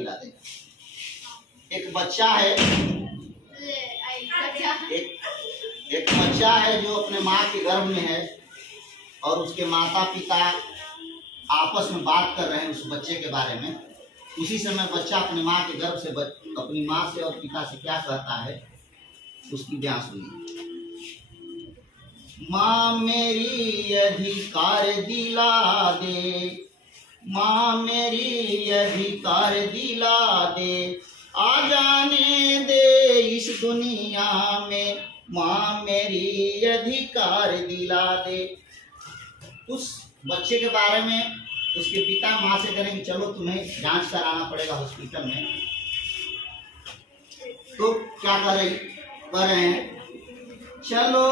दिला देगा। एक बच्चा है, एक बच्चा है जो अपने माँ के गर्भ में है और उसके माता पिता आपस में बात कर रहे हैं उस बच्चे के बारे में। उसी समय बच्चा अपने माँ के गर्भ से अपनी माँ से और पिता से क्या कहता है, उसकी बयान सुनिए। माँ मेरी अधिकार दिला दे, माँ मेरी अधिकार दिला दे, आ जाने दे इस दुनिया में, माँ मेरी अधिकार दिला दे। उस बच्चे के बारे में उसके पिता माँ से कहें कि चलो तुम्हें जांच कराना पड़ेगा हॉस्पिटल में। तो क्या कर रहे हैं, चलो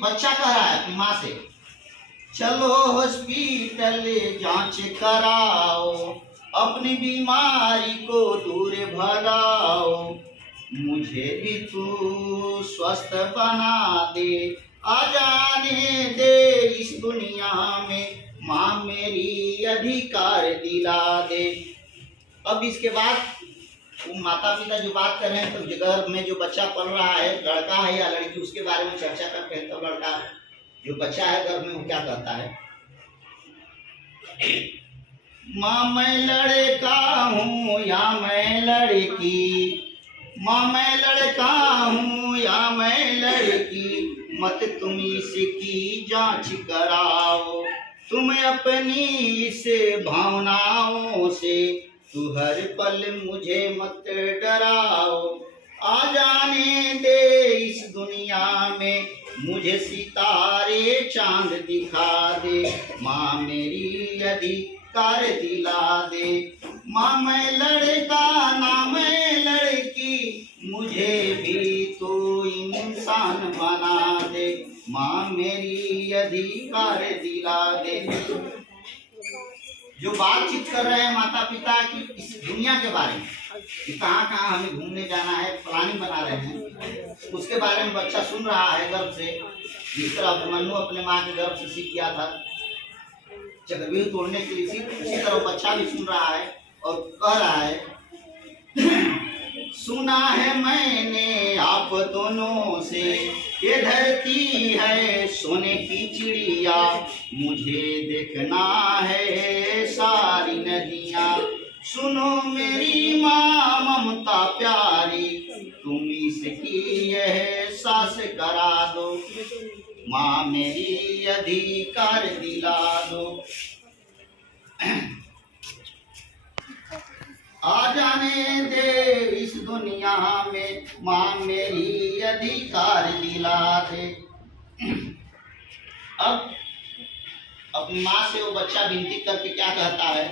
बच्चा कह रहा है अपनी माँ से, चलो हॉस्पिटल जांच कराओ, अपनी बीमारी को दूर भगाओ, मुझे भी तू स्वस्थ बना दे, आ जाने दे इस दुनिया में, माँ मेरी अधिकार दिला दे। अब इसके बाद वो माता पिता जो बात कर रहे हैं, तो गर्भ में जो बच्चा पल रहा है, लड़का है या लड़की, उसके बारे में चर्चा करते हैं। तो लड़का जो बच्चा है गर्भ में, वो क्या कहता है, माँ मैं लड़का हूँ या मैं लड़की, माँ मैं लड़का हूँ या मैं लड़की, मत तुम इसकी जांच कराओ, तुम अपनी इस भावनाओं से तू हर पल मुझे मत डराओ, आ जाने दे इस दुनिया में, मुझे सितारे चांद दिखा दे, माँ मेरी अधिकार दिला दे, माँ मैं लड़का ना मैं लड़की, मुझे भी तो इंसान बना दे, माँ मेरी अधिकार दिला दे। जो बातचीत कर रहे हैं माता पिता की इस दुनिया के बारे में कि कहाँ कहाँ हमें घूमने जाना है, प्लानिंग बना रहे हैं, उसके बारे में बच्चा सुन रहा है गर्भ से। जिस तरह अभिमन्यु अपने माँ के गर्भ से सीख किया था चक्रव्यूह तोड़ने के लिए, उसी तरह बच्चा भी सुन रहा है और कह रहा है, सुना है मैंने आप दोनों से, ये धरती है सोने की चिड़िया, मुझे देखना है सारी नदियाँ, सुनो मेरी माँ ममता प्यारी, तुम इसकी यह सास करा दो, माँ मेरी अधिकार दिला दो, आ जाने दे इस दुनिया में, माँ मेरी अधिकार दिला दे। अब अपनी माँ से वो बच्चा विनती करके क्या कहता है,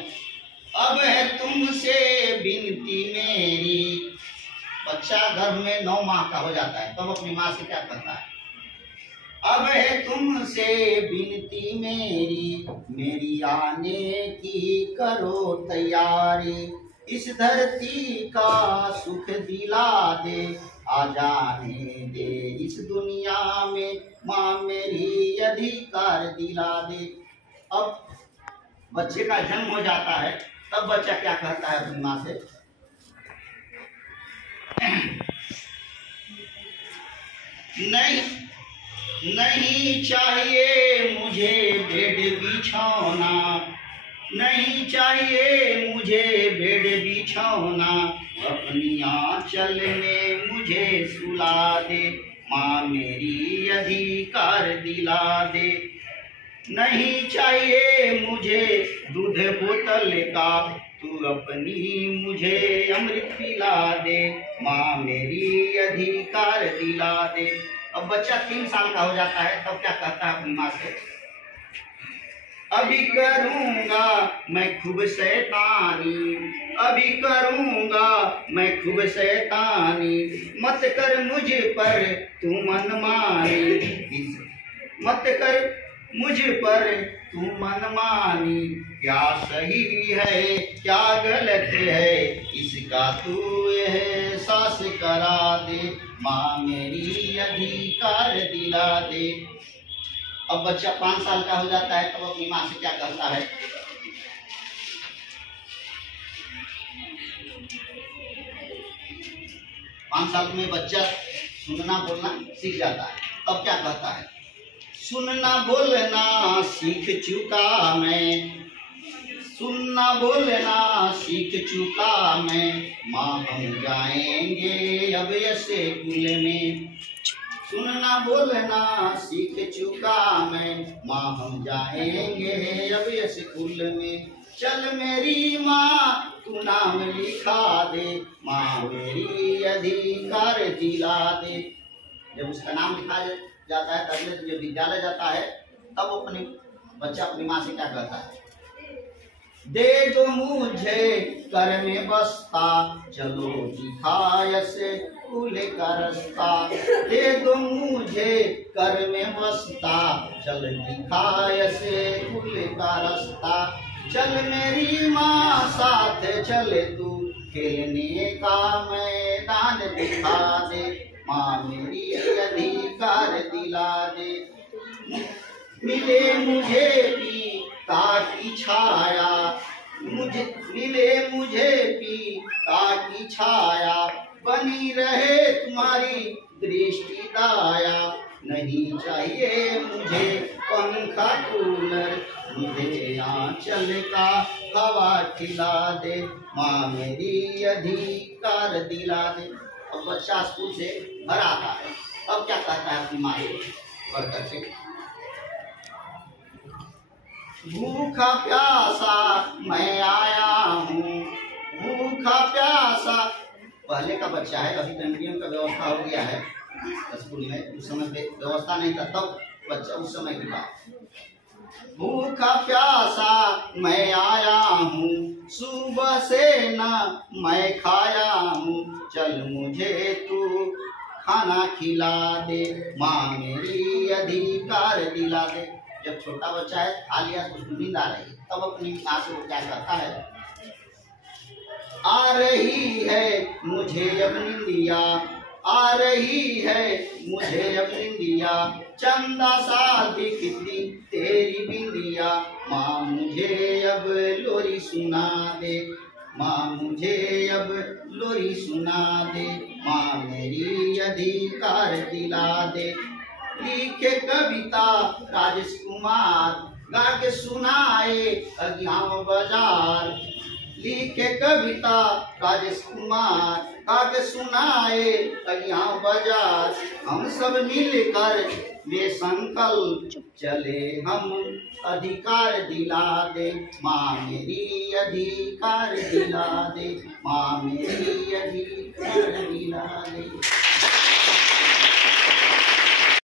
अब है तुमसे विनती मेरी। बच्चा गर्भ में 9 माह का हो जाता है, तब अपनी माँ से क्या कहता है, अब है तुमसे विनती मेरी, मेरी आने की करो तैयारी, इस धरती का सुख दिला दे, आ जाने दे इस दुनिया में, माँ मेरी अधिकार दिला दे। अब बच्चे का जन्म हो जाता है, तब बच्चा क्या कहता है अपनी माँ से, नहीं चाहिए मुझे बेड बिछौना, नहीं चाहिए मुझे बेड बिछौना, अपनी आंचल में मुझे सुला दे, माँ मेरी अधिकार दिला दे, नहीं चाहिए मुझे दूध बोतल का, तू अपनी मुझे अमृत पिला दे, माँ मेरी अधिकार दिला दे। अब बच्चा 3 साल का हो जाता है, तब क्या कहता है अपनी माँ से, अभी करूँगा मैं खूब शैतानी, अभी करूँगा मैं खूब शैतानी, मत कर मुझ पर तू मनमानी, मत कर मुझ पर तू मनमानी, क्या सही है क्या गलत है, इसका तू एहसास करा दे, माँ मेरी अधिकार दिला दे। अब बच्चा 5 साल का हो जाता है, तब अपनी माँ से क्या कहता है, 5 साल में बच्चा सुनना बोलना सीख जाता है। तब क्या कहता है? सुनना बोलना सीख चुका मैं, सुनना बोलना सीख चुका मैं, माँ हम जाएंगे अब ऐसे कुल में। सुनना बोलना सीख चुका मैं, माँ हम जाएंगे अब ऐसे कुल में। चल मेरी माँ तू नाम लिखा दे, माँ मेरी अधिकार दिला दे। जब उसका नाम लिखा जाता है तब जब विद्यालय जाता है तब अपने बच्चा अपनी माँ से क्या कहता है? दे दो मुझे कर में बसता, चलो दिखाय से खुले का रास्ता। दे दो मुझे कर में बसता, चल दिखाय से खुले का रास्ता। चल मेरी माँ साथ चले तू, खेलने का मैदान दिखा दे, माँ मेरी अधिकार दिला दे। मिले मुझे पिता की छाया, मुझे मिले मुझे पिता की छाया, बनी रहे तुम्हारी दृष्टि दाया। नहीं चाहिए मुझे पंखा कूलर, मुझे आंचल का हवा खिला दे, माँ मेरी अधिकार दिला दे। अब बच्चा स्कूल से घर आता है, अब क्या कहता है अपनी माँ से पढ़ करके? भूखा प्यासा मैं आया हूँ, भूखा प्यासा। पहले का बच्चा है, अभी तो मीडियम का व्यवस्था हो गया है स्कूल में, उस समय व्यवस्था नहीं था, तब बच्चा उस समय की बात। भूखा प्यासा मैं आया हूँ, सुबह से न मैं खाया हूँ, चल मुझे तू खाना खिला दे, माँ मेरी अधिकार दिला दे। जब छोटा बच्चा है, खा लिया तो उसको नींद आ रही है, तब अपनी माँ से वो क्या कहता है? आ रही है मुझे अब निंदिया, आ रही है मुझे अब निंदिया, चंदा सा दिखती तेरी बिंदिया, माँ मुझे अब लोरी सुना दे, माँ मुझे अब लोरी सुना दे, माँ मेरी अधिकार दिला दे। लिखे कविता राजेश कुमार, गा के सुनाए अज्ञान बाजार। लिखे कविता राजेश कुमार, गा के सुनाए अज्ञान बाजार। हम सब मिलकर वे संकल्प चले हम अधिकार दिला दे, माँ मेरी अधिकार दिला दे, माँ मेरी अधिकार दिला दे।